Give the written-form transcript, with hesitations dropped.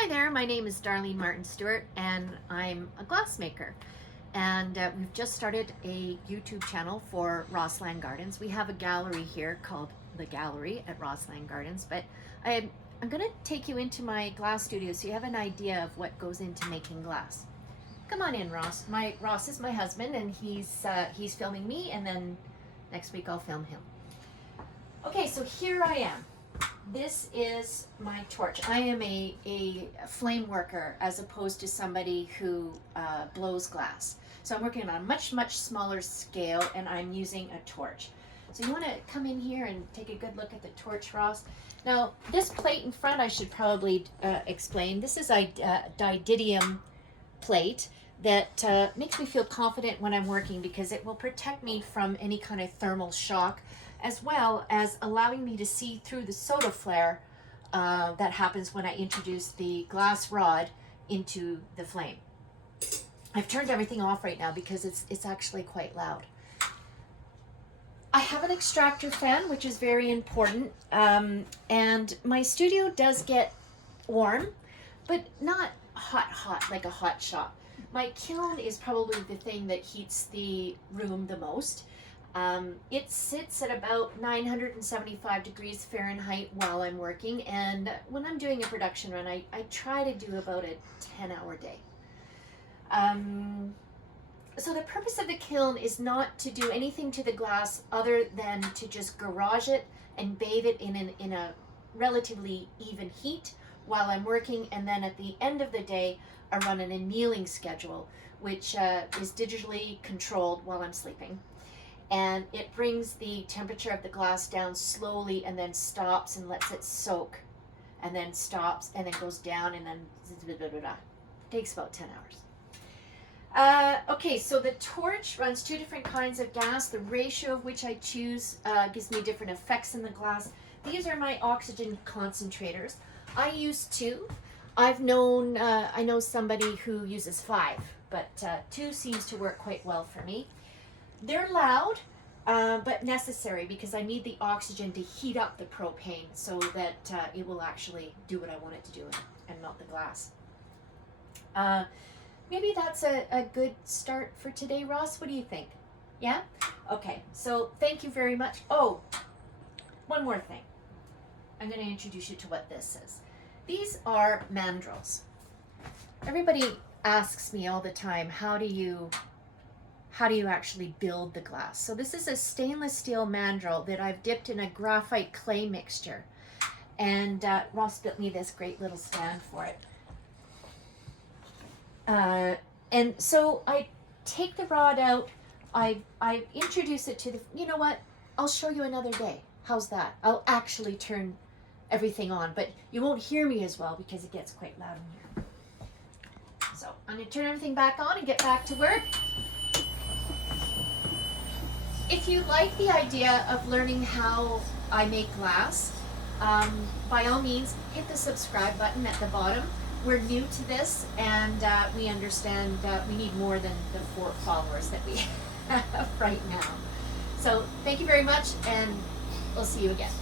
Hi there, my name is Darlene Martin-Stuart and I'm a glassmaker. And we've just started a YouTube channel for Rossland Gardens. We have a gallery here called The Gallery at Rossland Gardens, but I'm going to take you into my glass studio so you have an idea of what goes into making glass. Come on in, Ross. Ross is my husband and he's filming me, and then next week I'll film him. Okay, so here I am. This is my torch. I am a flame worker as opposed to somebody who blows glass. So I'm working on a much smaller scale, and I'm using a torch. So you want to come in here and take a good look at the torch, Ross. Now this plate in front I should probably explain. This is a didymium plate that makes me feel confident when I'm working because it will protect me from any kind of thermal shock, as well as allowing me to see through the soda flare that happens when I introduce the glass rod into the flame. I've turned everything off right now because it's actually quite loud. I have an extractor fan, which is very important, and my studio does get warm, but not hot like a hot shop. My kiln is probably the thing that heats the room the most. It sits at about 975 degrees Fahrenheit while I'm working, and when I'm doing a production run, I try to do about a 10-hour day. So the purpose of the kiln is not to do anything to the glass other than to just garage it and bathe it in a relatively even heat while I'm working, and then at the end of the day I run an annealing schedule, which is digitally controlled while I'm sleeping. And it brings the temperature of the glass down slowly and then stops and lets it soak, and then stops and then goes down, and then takes about 10 hours. Okay, so the torch runs two different kinds of gas. The ratio of which I choose gives me different effects in the glass. These are my oxygen concentrators. I use 2. I know somebody who uses 5, but 2 seems to work quite well for me. They're loud, but necessary because I need the oxygen to heat up the propane so that it will actually do what I want it to do and melt the glass. Maybe that's a good start for today, Ross. What do you think? Yeah? Okay, so thank you very much. Oh, one more thing. I'm going to introduce you to what this is. These are mandrels. Everybody asks me all the time, how do you actually build the glass? So this is a stainless steel mandrel that I've dipped in a graphite clay mixture, and Ross built me this great little stand for it. And so I take the rod out, I introduce it to the, you know what, I'll show you another day. How's that? I'll actually turn everything on, but you won't hear me as well because it gets quite loud in here. So I'm going to turn everything back on and get back to work. If you like the idea of learning how I make glass, by all means hit the subscribe button at the bottom. We're new to this, and we understand we need more than the 4 followers that we have right now. So thank you very much, and we'll see you again.